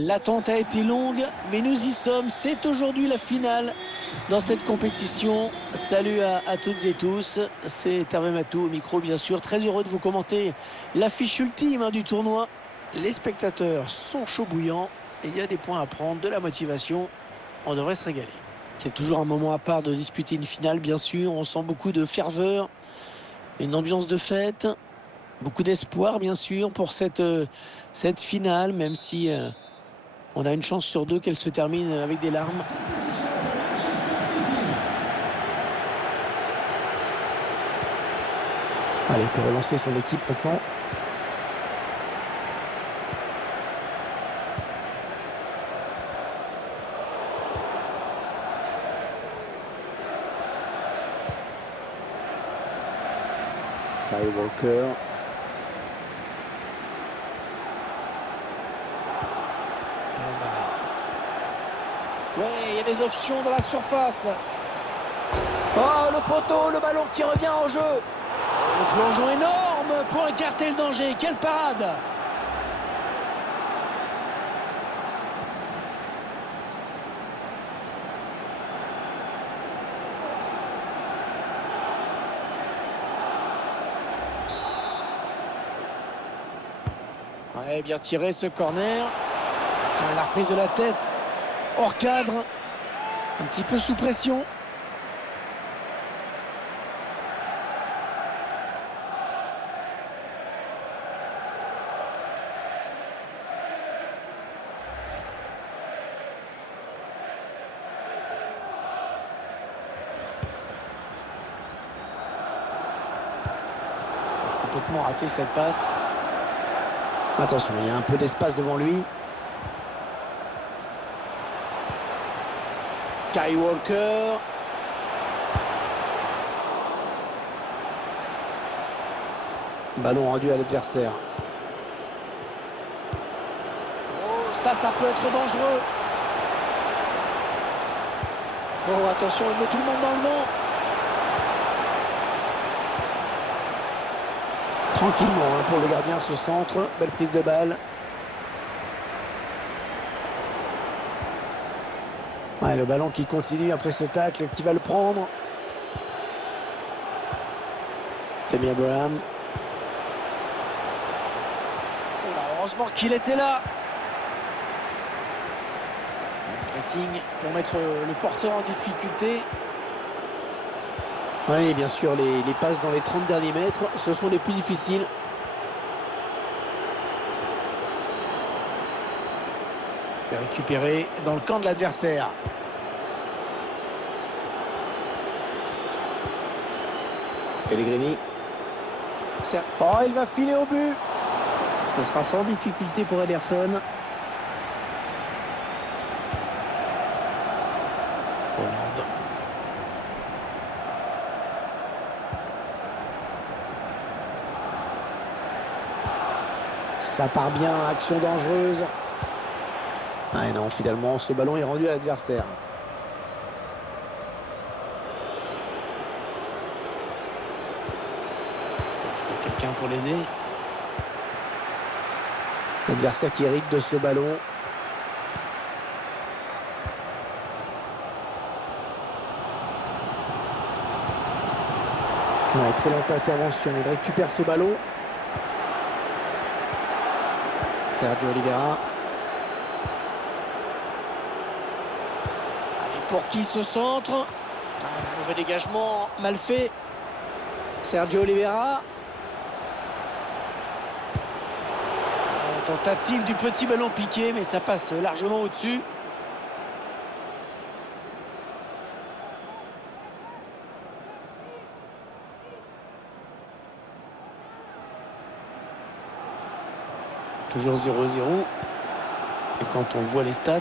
L'attente a été longue, mais nous y sommes. C'est aujourd'hui la finale dans cette compétition. Salut à toutes et tous. C'est Hervé Matou au micro, bien sûr. Très heureux de vous commenter l'affiche ultime du tournoi. Les spectateurs sont chauds bouillants et il y a des points à prendre, de la motivation. On devrait se régaler. C'est toujours un moment à part de disputer une finale, bien sûr. On sent beaucoup de ferveur, une ambiance de fête, beaucoup d'espoir, bien sûr, pour cette finale, même si... on a une chance sur deux qu'elle se termine avec des larmes. Allez, il peut relancer son équipe maintenant. Kyle Walker. Ouais, il y a des options dans la surface. Oh, le poteau, le ballon qui revient en jeu. Le plongeon énorme pour écarter le danger. Quelle parade! Ouais, bien tiré ce corner. La reprise de la tête. Hors cadre. Un petit peu sous pression. Complètement raté cette passe. Attention, il y a un peu d'espace devant lui. Kyle Walker. Ballon rendu à l'adversaire. Oh, ça peut être dangereux. Oh, attention, il met tout le monde dans le vent. Tranquillement pour le gardien, ce centre. Belle prise de balle. Ouais, le ballon qui continue après ce tacle, qui va le prendre. Tammy Abraham. Heureusement qu'il était là. Pressing pour mettre le porteur en difficulté. Oui, bien sûr, les passes dans les 30 derniers mètres, ce sont les plus difficiles. C'est récupéré dans le camp de l'adversaire. Pellegrini. Oh, il va filer au but. Ce sera sans difficulté pour Ederson. Hollande. Ça part bien, action dangereuse. Ah et non, finalement, ce ballon est rendu à l'adversaire. Est-ce qu'il y a quelqu'un pour l'aider? L'adversaire qui hérite de ce ballon. Ouais, excellente intervention. Il récupère ce ballon. Sergio Oliveira. Allez, pour qui ce centre? Mauvais dégagement, mal fait. Sergio Oliveira. La tentative du petit ballon piqué, mais ça passe largement au-dessus. Toujours 0-0. Et quand on voit les stats,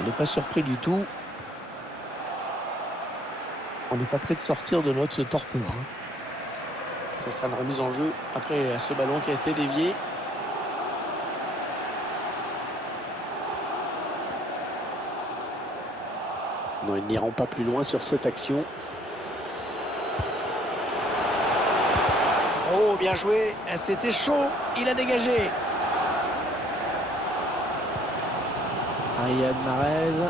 on n'est pas surpris du tout. On n'est pas prêt de sortir de notre torpeur. Ce sera une remise en jeu après ce ballon qui a été dévié. Non, ils n'iront pas plus loin sur cette action. Oh, bien joué. C'était chaud. Il a dégagé. Riyad Mahrez.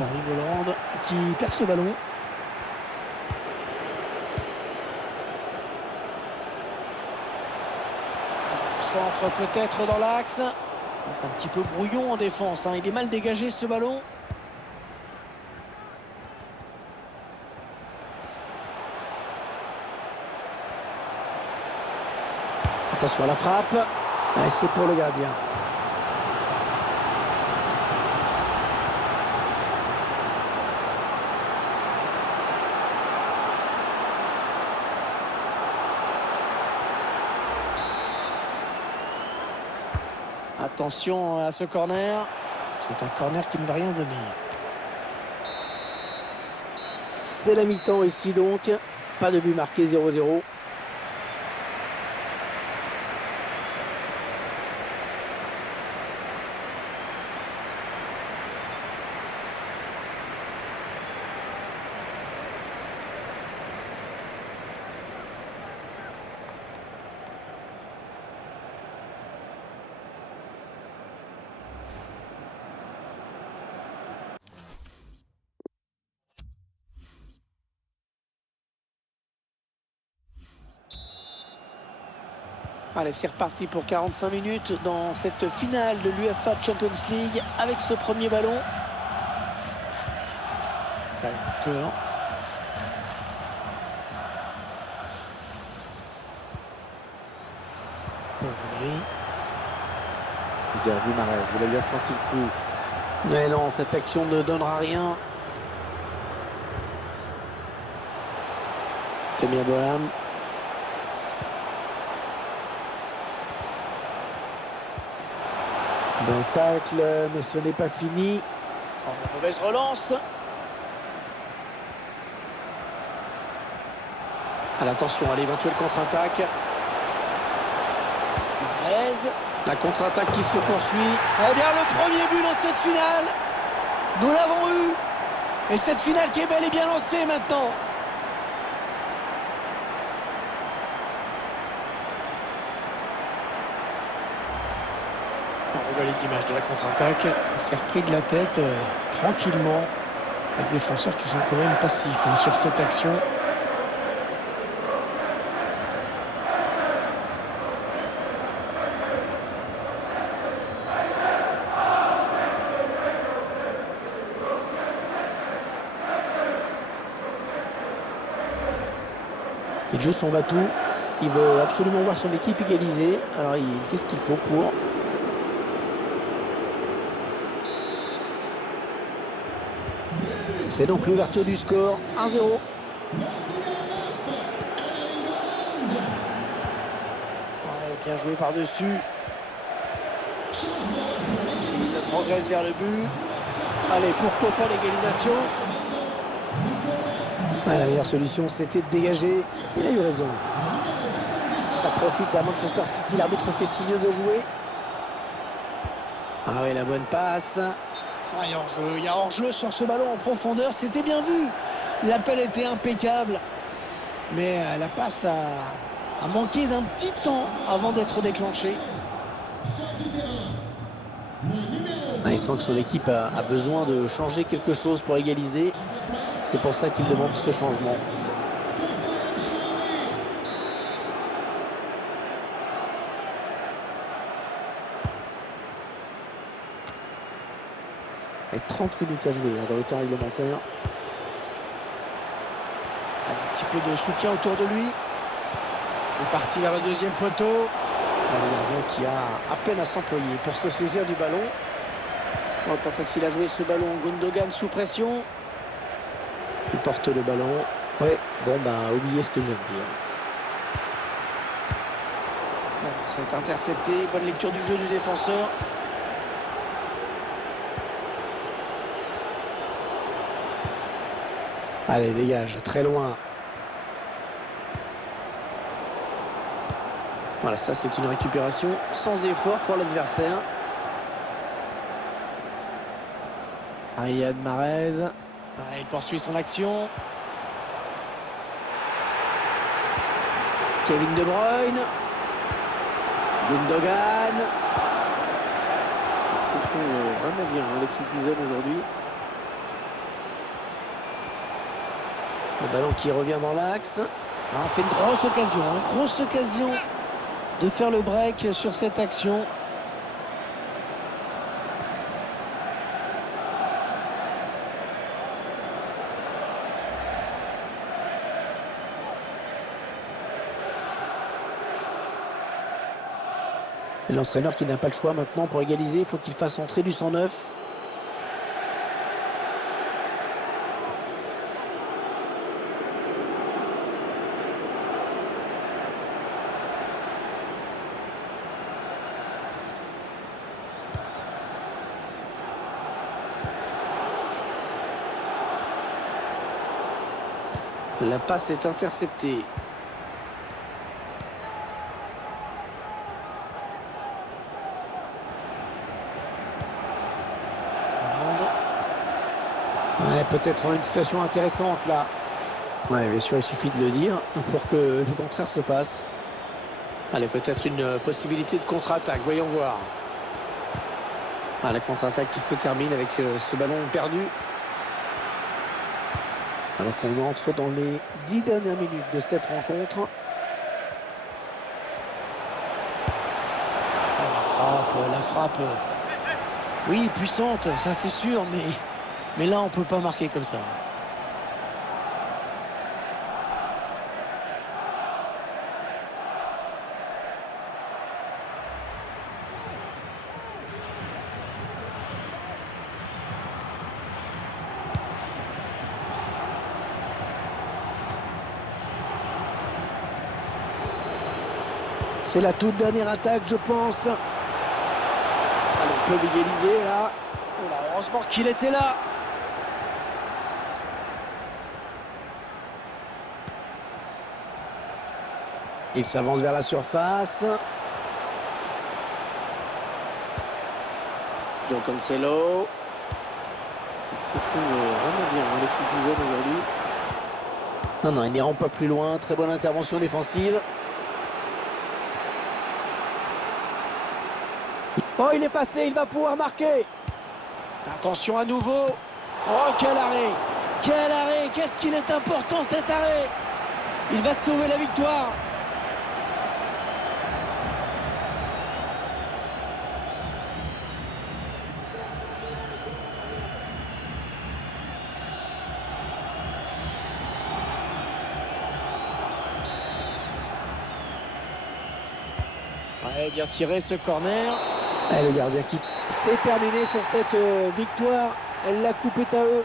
Erling Haaland qui perd ce ballon. Centre peut-être dans l'axe. C'est un petit peu brouillon en défense, hein. Il est mal dégagé ce ballon. Attention à la frappe. Et c'est pour le gardien. Attention à ce corner. C'est un corner qui ne va rien donner. C'est la mi-temps ici donc. Pas de but marqué, 0-0. Allez, c'est reparti pour 45 minutes dans cette finale de l'UEFA Champions League avec ce premier ballon. Cœur. Bien vu Mahrez, il a bien senti le coup. Mais non, cette action ne donnera rien. Tammy Abraham. Bon tacle, mais ce n'est pas fini. Oh, mauvaise relance. Attention à l'éventuelle contre-attaque. Mahrez. La contre-attaque qui se poursuit. Eh bien, le premier but dans cette finale. Nous l'avons eu. Et cette finale qui est bel et bien lancée maintenant. On revoit les images de la contre-attaque. Il s'est repris de la tête tranquillement. Les défenseurs qui sont quand même passifs sur cette action. Il joue son va-tout. Il veut absolument voir son équipe égaliser. Alors il fait ce qu'il faut pour. C'est donc l'ouverture du score, 1-0. Ouais, bien joué par-dessus. Il progresse vers le but. Allez, pourquoi pas l'égalisation. Ouais, la meilleure solution, c'était de dégager. Il a eu raison. Ça profite à Manchester City. L'arbitre fait signe de jouer. Ah oui, la bonne passe. Ah, il y a hors-jeu sur ce ballon en profondeur. C'était bien vu. L'appel était impeccable. Mais la passe a manqué d'un petit temps avant d'être déclenchée. Ah, il sent que son équipe a besoin de changer quelque chose pour égaliser. C'est pour ça qu'il demande ce changement. Et 30 minutes à jouer dans le temps réglementaire. Un petit peu de soutien autour de lui. Il est parti vers le deuxième poteau. Le gardien qui a à peine à s'employer pour se saisir du ballon. Oh, pas facile à jouer ce ballon. Gundogan sous pression. Il porte le ballon. Ouais, bon oubliez ce que je viens de dire. Non, ça a été intercepté. Bonne lecture du jeu du défenseur. Allez, dégage, très loin. Voilà, ça c'est une récupération sans effort pour l'adversaire. Riyad Mahrez. Il poursuit son action. Kevin De Bruyne. Gundogan. Ils se trouvent vraiment bien, hein, les Citizens aujourd'hui. Le ballon qui revient dans l'axe. Ah, c'est une grosse occasion, hein, grosse occasion de faire le break sur cette action. L'entraîneur qui n'a pas le choix maintenant pour égaliser, il faut qu'il fasse entrer du 109. La passe est interceptée. Ouais, peut-être une situation intéressante là. Ouais, bien sûr, il suffit de le dire pour que le contraire se passe. Allez, peut-être une possibilité de contre-attaque. Voyons voir. Ah, la contre-attaque qui se termine avec ce ballon perdu. Alors qu'on entre dans les 10 dernières minutes de cette rencontre. Oh, la frappe. Oui, puissante, ça c'est sûr, mais là on peut pas marquer comme ça. C'est la toute dernière attaque, je pense. Allez, ils peuvent égaliser là. Oh là, heureusement qu'il était là. Il s'avance vers la surface. Joe Cancelo. Ils se trouvent vraiment bien, hein, les Citizens aujourd'hui. Non, ils n'iront pas plus loin. Très bonne intervention défensive. Oh, il est passé, il va pouvoir marquer. Attention à nouveau. Oh, quel arrêt. Quel arrêt. Qu'est-ce qu'il est important cet arrêt. Il va sauver la victoire. Ouais, bien tiré ce corner. Et le gardien qui s'est terminé sur cette victoire. La coupe est à eux.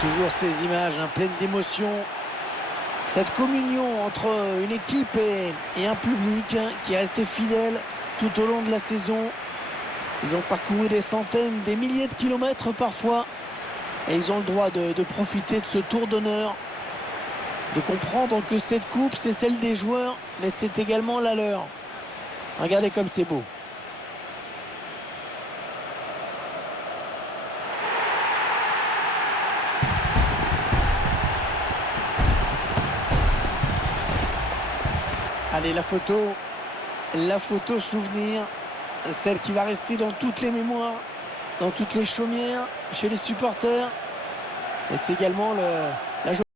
Toujours ces images pleines d'émotion. Cette communion entre une équipe et un public qui est resté fidèle tout au long de la saison. Ils ont parcouru des centaines, des milliers de kilomètres parfois. Et ils ont le droit de profiter de ce tour d'honneur. De comprendre que cette coupe, c'est celle des joueurs, mais c'est également la leur. Regardez comme c'est beau. Allez, la photo souvenir, celle qui va rester dans toutes les mémoires, dans toutes les chaumières, chez les supporters. Et c'est également la